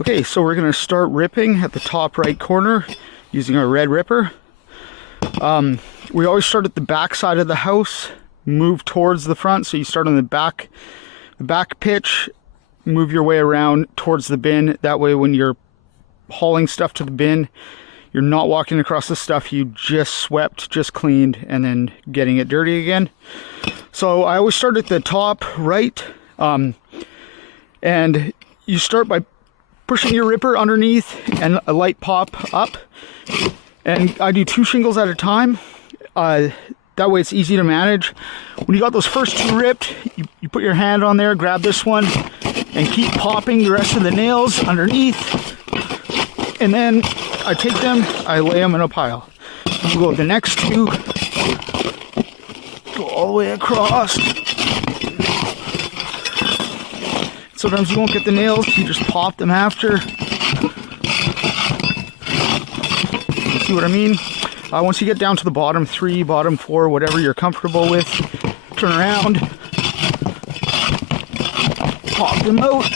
Okay, so we're going to start ripping at the top right corner using our red ripper. We always start at the back side of the house, move towards the front. So you start on the back pitch, move your way around towards the bin. That way when you're hauling stuff to the bin, you're not walking across the stuff you just swept, just cleaned, and then getting it dirty again. So I always start at the top right, and you start by pushing your ripper underneath and a light pop up. And I do 2 shingles at a time. That way it's easy to manage. When you got those first 2 ripped, you put your hand on there, grab this one, and keep popping the rest of the nails underneath. And then I take them, I lay them in a pile. You go the next 2, go all the way across. Sometimes you won't get the nails, you just pop them after. See what I mean? Once you get down to the bottom 3, bottom 4, whatever you're comfortable with, turn around, pop them out.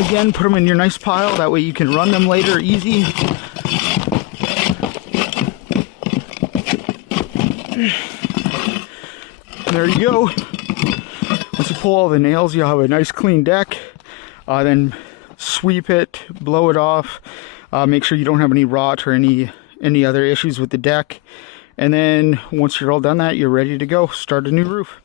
Again, put them in your nice pile, that way you can run them later easy. And there you go. Once you pull all the nails, you'll have a nice clean deck. Then sweep it, blow it off, make sure you don't have any rot or any other issues with the deck. And then once you're all done that, you're ready to go. Start a new roof.